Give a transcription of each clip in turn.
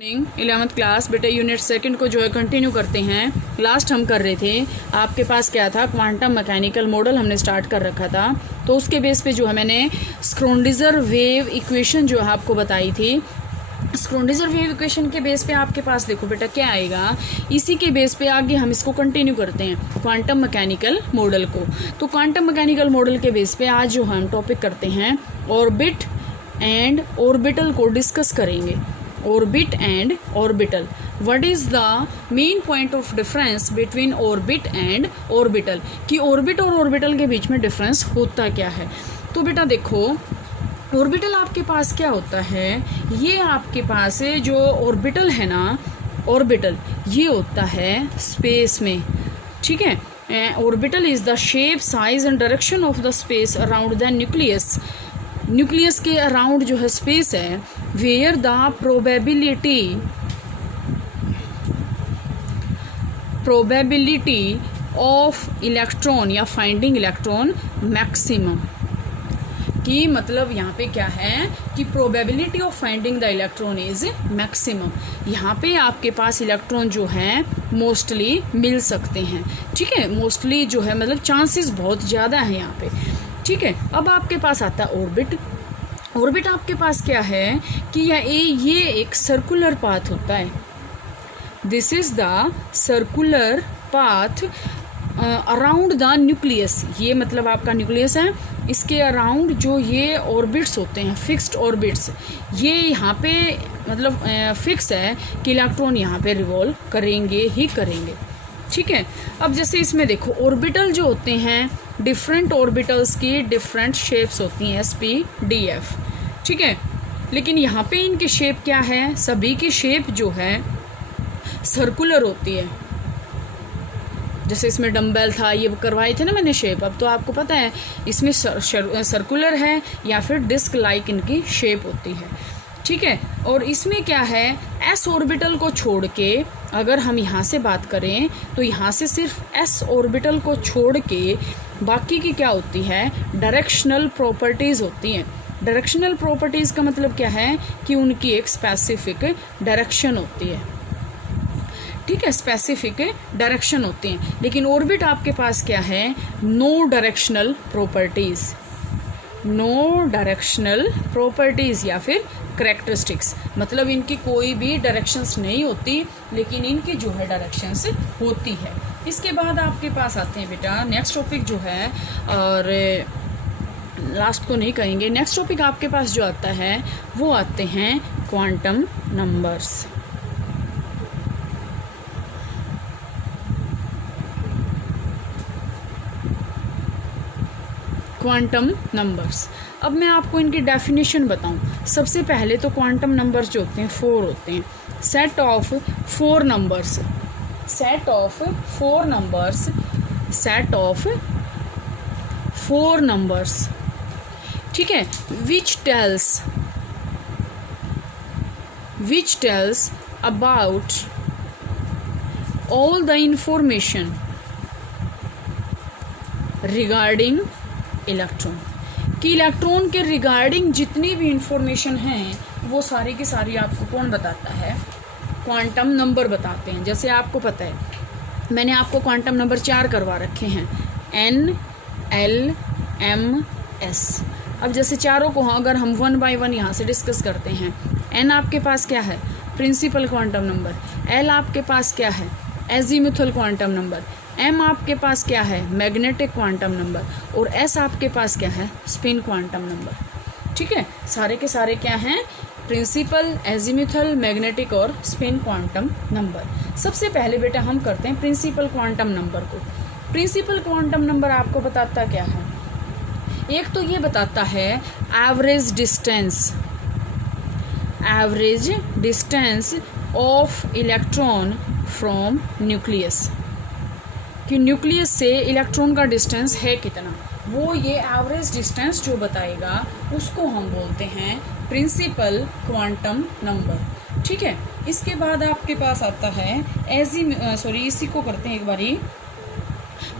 11th class बेटा unit second को जो है कंटिन्यू करते हैं। लास्ट हम कर रहे थे, आपके पास क्या था, क्वांटम मैकेनिकल मॉडल हमने स्टार्ट कर रखा था। तो उसके बेस पे जो है मैंने स्क्रोडिंजर वेव इक्वेशन जो है आपको बताई थी। स्क्रोडिंजर वेव इक्वेशन के बेस पे आपके पास देखो बेटा क्या आएगा, इसी के बेस पे आगे हम इसको कंटिन्यू करते हैं क्वांटम मैकेनिकल मॉडल को। तो क्वांटम मैकेनिकल मॉडल के बेस पे आज जो हम टॉपिक करते हैं ऑर्बिट एंड ऑर्बिटल को डिस्कस करेंगे। Orbit and orbital, what is the main point of difference between orbit and orbital, कि ऑर्बिट और ऑर्बिटल के बीच में डिफरेंस होता क्या है। तो बेटा देखो, ऑर्बिटल आपके पास क्या होता है, ये आपके पास जो ऑर्बिटल है ना, ऑर्बिटल ये होता है स्पेस में, ठीक है। Orbital is the shape, size and direction of the space around the nucleus. Nucleus के अराउंड जो है स्पेस है, where the probability of electron या फाइंडिंग इलेक्ट्रॉन मैक्सिमम, कि मतलब यहाँ पे क्या है कि probability of finding the electron is maximum. यहाँ पे आपके पास इलेक्ट्रॉन जो है मोस्टली मिल सकते हैं, ठीक है। मोस्टली जो है मतलब चांसेस बहुत ज़्यादा है यहाँ पे, ठीक है। अब आपके पास आता है ऑर्बिट। ऑर्बिट आपके पास क्या है कि ये एक सर्कुलर पाथ होता है। This is the circular path around the nucleus. ये मतलब आपका न्यूक्लियस है, इसके अराउंड जो ये ऑर्बिट्स होते हैं, फिक्स्ड ऑर्बिट्स, ये यहाँ पे मतलब फिक्स है कि इलेक्ट्रॉन यहाँ पे रिवॉल्व करेंगे ही करेंगे, ठीक है। अब जैसे इसमें देखो ऑर्बिटल जो होते हैं, डिफरेंट ऑर्बिटल्स की डिफरेंट शेप्स होती हैं, SPDF, ठीक है। लेकिन यहाँ पे इनकी शेप क्या है, सभी की शेप जो है सर्कुलर होती है। जैसे इसमें डम्बेल था, ये करवाए थे ना मैंने शेप, अब तो आपको पता है इसमें सर्कुलर है या फिर डिस्क लाइक इनकी शेप होती है, ठीक है। और इसमें क्या है, S ऑर्बिटल को छोड़ के अगर हम यहाँ से बात करें तो यहाँ से सिर्फ S ऑर्बिटल को छोड़ के बाकी की क्या होती है, डायरेक्शनल प्रॉपर्टीज़ होती हैं। डायरेक्शनल प्रॉपर्टीज़ का मतलब क्या है कि उनकी एक स्पेसिफिक डायरेक्शन होती है, ठीक है, स्पेसिफिक डायरेक्शन होती हैं। लेकिन ऑर्बिट आपके पास क्या है, no directional properties, no directional properties या फिर करेक्टरिस्टिक्स, मतलब इनकी कोई भी डायरेक्शंस नहीं होती, लेकिन इनकी जो है डायरेक्शंस होती है। इसके बाद आपके पास आते हैं बेटा नेक्स्ट टॉपिक जो है, और लास्ट तो नहीं कहेंगे, नेक्स्ट टॉपिक आपके पास जो आता है वो आते हैं क्वांटम नंबर्स। क्वांटम नंबर्स, अब मैं आपको इनकी डेफिनेशन बताऊं। सबसे पहले तो क्वांटम नंबर्स जो होते हैं 4 होते हैं, set of 4 numbers, set of 4 numbers, set of 4 numbers, ठीक है, which tells about all the information regarding electron, कि इलेक्ट्रॉन के रिगार्डिंग जितनी भी इंफॉर्मेशन हैं वो सारी की सारी आपको कौन बताता है, क्वांटम नंबर बताते हैं। जैसे आपको पता है मैंने आपको क्वांटम नंबर 4 करवा रखे हैं, N, L, M, S। अब जैसे चारों को अगर हम 1 बाय 1 यहाँ से डिस्कस करते हैं, N आपके पास क्या है, प्रिंसिपल क्वांटम नंबर, L आपके पास क्या है, एजीमुथल क्वांटम नंबर, M आपके पास क्या है, मैग्नेटिक क्वांटम नंबर, और S आपके पास क्या है, स्पिन क्वांटम नंबर, ठीक है। सारे के सारे क्या हैं, प्रिंसिपल, एजीमुथल, मैग्नेटिक और स्पिन क्वांटम नंबर। सबसे पहले बेटा हम करते हैं प्रिंसिपल क्वांटम नंबर को। प्रिंसिपल क्वांटम नंबर आपको बताता क्या है, एक तो ये बताता है average distance of electron from nucleus, कि न्यूक्लियस से इलेक्ट्रॉन का डिस्टेंस है कितना, वो ये एवरेज डिस्टेंस जो बताएगा उसको हम बोलते हैं प्रिंसिपल क्वांटम नंबर, ठीक है। इसके बाद आपके पास आता है इसी को करते हैं एक बारी,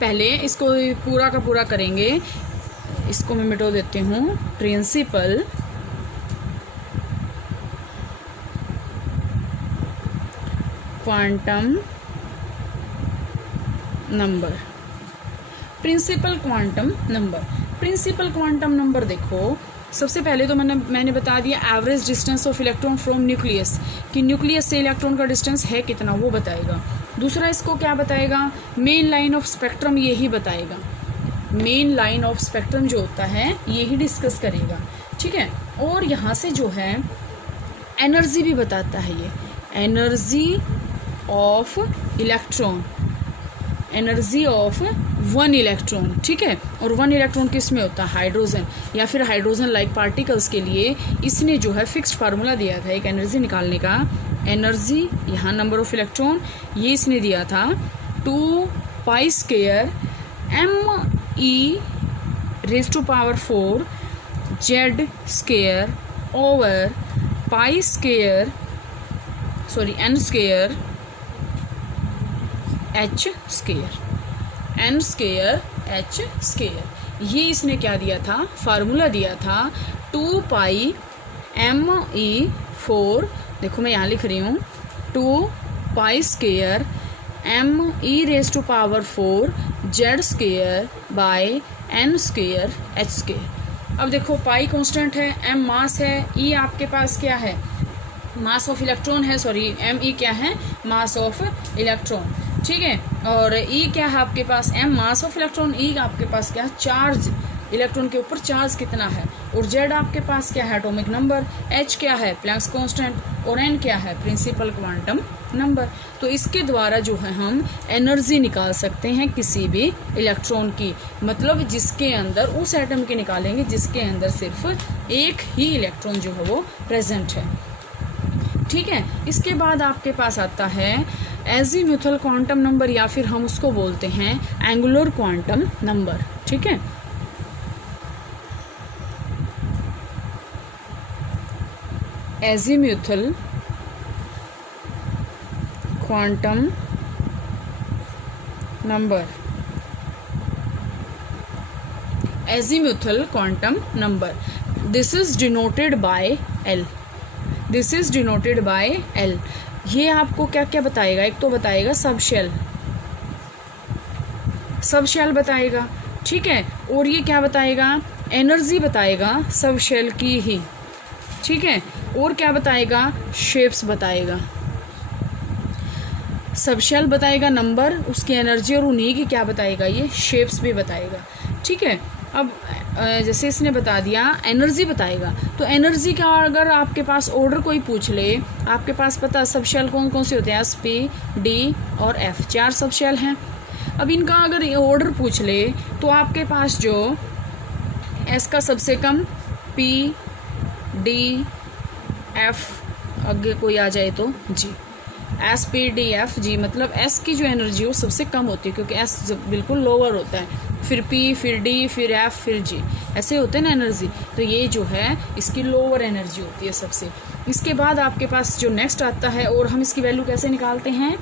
पहले इसको पूरा का पूरा करेंगे, इसको मैं मिटो देती हूँ। Principal quantum number. Principal quantum number, principal quantum number देखो, सबसे पहले तो मैंने बता दिया average distance of electron from nucleus, कि न्यूक्लियस से इलेक्ट्रॉन का डिस्टेंस है कितना वो बताएगा। दूसरा इसको क्या बताएगा, मेन लाइन ऑफ स्पेक्ट्रम यही बताएगा, मेन लाइन ऑफ स्पेक्ट्रम जो होता है यही डिस्कस करेगा, ठीक है। और यहाँ से जो है एनर्जी भी बताता है, ये energy of electron, energy of one electron, ठीक है। और वन इलेक्ट्रॉन किस में होता है, हाइड्रोजन या फिर हाइड्रोजन लाइक पार्टिकल्स के लिए इसने जो है फिक्स्ड फार्मूला दिया था एक एनर्जी निकालने का। एनर्जी यहाँ नंबर ऑफ इलेक्ट्रॉन ये इसने दिया था 2 pi square me⁴ z square over pi square n square h square, n square h square. ये इसने क्या दिया था, फार्मूला दिया था 2 पाई me⁴, देखो मैं यहाँ लिख रही हूँ 2 pi square me⁴ z square by n square h square. अब देखो पाई कांस्टेंट है, m मास है, e आपके पास क्या है, मास ऑफ इलेक्ट्रॉन है, सॉरी me क्या है, मास ऑफ इलेक्ट्रॉन, ठीक है। और E क्या है आपके पास, M mass of electron, E आपके पास क्या है, चार्ज, इलेक्ट्रॉन के ऊपर चार्ज कितना है, और Z आपके पास क्या है, एटॉमिक नंबर, H क्या है, प्लैंक्स कांस्टेंट, और N क्या है, प्रिंसिपल क्वांटम नंबर। तो इसके द्वारा जो है हम एनर्जी निकाल सकते हैं किसी भी इलेक्ट्रॉन की, मतलब जिसके अंदर, उस एटम की निकालेंगे जिसके अंदर सिर्फ एक ही इलेक्ट्रॉन जो है वो प्रेजेंट है, ठीक है। इसके बाद आपके पास आता है एजीम्यूथल क्वांटम नंबर, या फिर हम उसको बोलते हैं एंगुलर क्वांटम नंबर, ठीक है। Azimuthal quantum number, azimuthal quantum number, this is denoted by L, this is denoted by L। ये आपको क्या क्या बताएगा, एक तो बताएगा सब शेल बताएगा, ठीक है। और ये क्या बताएगा, एनर्जी बताएगा सब शेल की ही, ठीक है। और क्या बताएगा, शेप्स बताएगा, सब शेल बताएगा नंबर, उसकी एनर्जी, और उन्हीं की क्या बताएगा, ये शेप्स भी बताएगा, ठीक है। अब जैसे इसने बता दिया एनर्जी बताएगा, तो एनर्जी का अगर आपके पास ऑर्डर कोई पूछ ले, आपके पास पता सब शेल कौन कौन से होते हैं, S, P, D और F, 4 सब शेल हैं। अब इनका अगर ऑर्डर पूछ ले तो आपके पास जो S का सबसे कम, P, D, F, आगे कोई आ जाए तो G, S, P, D, F, G, मतलब S की जो एनर्जी वो सबसे कम होती है, क्योंकि S बिल्कुल लोअर होता है, फिर P, फिर D, फिर F, फिर G, ऐसे होते हैं ना एनर्जी। तो ये जो है इसकी लोअर एनर्जी होती है सबसे। इसके बाद आपके पास जो नेक्स्ट आता है, और हम इसकी वैल्यू कैसे निकालते हैं,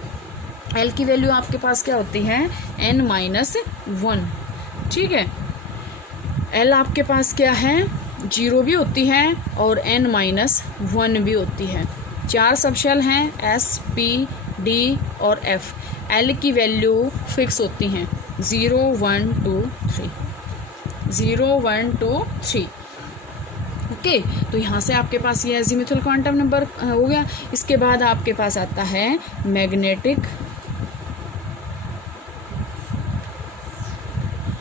L की वैल्यू आपके पास क्या होती है, n-1, ठीक है। L आपके पास क्या है, 0 भी होती है और n-1 भी होती है। 4 सब शेल हैं, S, P, D और F। L की वैल्यू फिक्स होती हैं 0, 1, 2, 3, 0, 1, 2, 3, ओके। तो यहाँ से आपके पास ये एजीम्यूथल क्वांटम नंबर हो गया। इसके बाद आपके पास आता है magnetic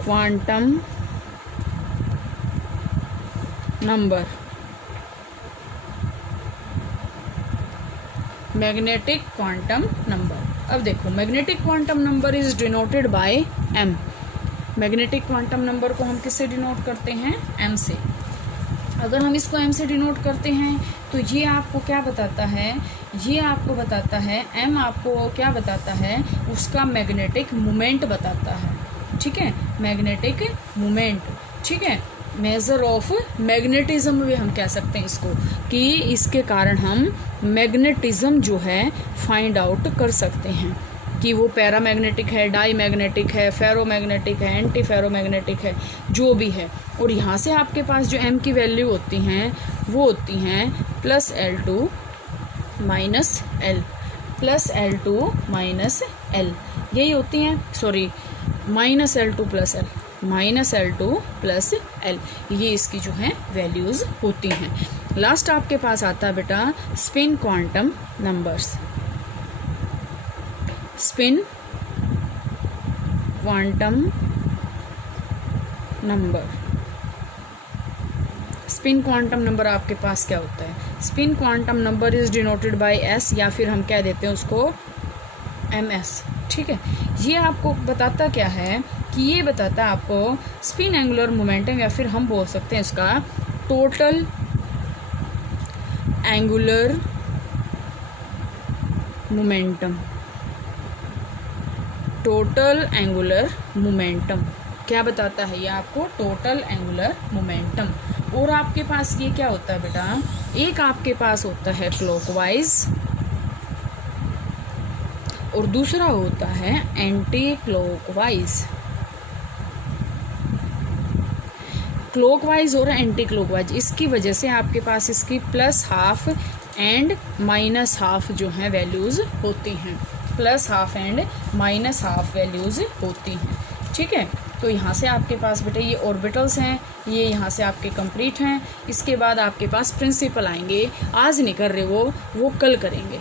quantum number, magnetic quantum number. अब देखो magnetic quantum number is denoted by M। Magnetic quantum number को हम किससे डिनोट करते हैं, M से। अगर हम इसको M से डिनोट करते हैं तो ये आपको क्या बताता है, ये आपको बताता है, M आपको क्या बताता है, उसका मैग्नेटिक मोमेंट बताता है, ठीक है, मैग्नेटिक मोमेंट, ठीक है। मेजर ऑफ मैग्नेटिज्म भी हम कह सकते हैं इसको, कि इसके कारण हम मैग्नेटिज्म जो है फाइंड आउट कर सकते हैं कि वो पैरामैग्नेटिक है, डाई मैग्नेटिक है, फेरोमैग्नेटिक है, एंटी फेरोमैग्नेटिक है, जो भी है। और यहाँ से आपके पास जो M की वैल्यू होती हैं वो होती हैं +L2 -L। Plus L2 minus L, यही होती हैं, sorry minus L2 plus L, minus L2 plus L, ये इसकी जो है वैल्यूज़ होती हैं। लास्ट आपके पास आता है बेटा spin quantum numbers. Spin quantum number, spin quantum number आपके पास क्या होता है? Spin quantum number is denoted by S, या फिर हम कह देते हैं उसको MS, ठीक है। ये आपको बताता क्या है कि ये बताता है आपको स्पिन एंगुलर मोमेंटम, या फिर हम बोल सकते हैं इसका total angular momentum. Total angular momentum क्या बताता है ये आपको? Total angular momentum. और आपके पास ये क्या होता है बेटा, एक आपके पास होता है क्लॉकवाइज और दूसरा होता है एंटी क्लॉकवाइज। क्लॉकवाइज और एंटी क्लॉकवाइज, इसकी वजह से आपके पास इसकी plus half and minus half जो है वैल्यूज़ होती हैं, plus half and minus half values होती हैं, ठीक है। तो यहाँ से आपके पास बेटे ये ऑर्बिटल्स हैं, ये यहाँ से आपके कंप्लीट हैं। इसके बाद आपके पास प्रिंसिपल आएंगे, आज नहीं कर रहे वो कल करेंगे।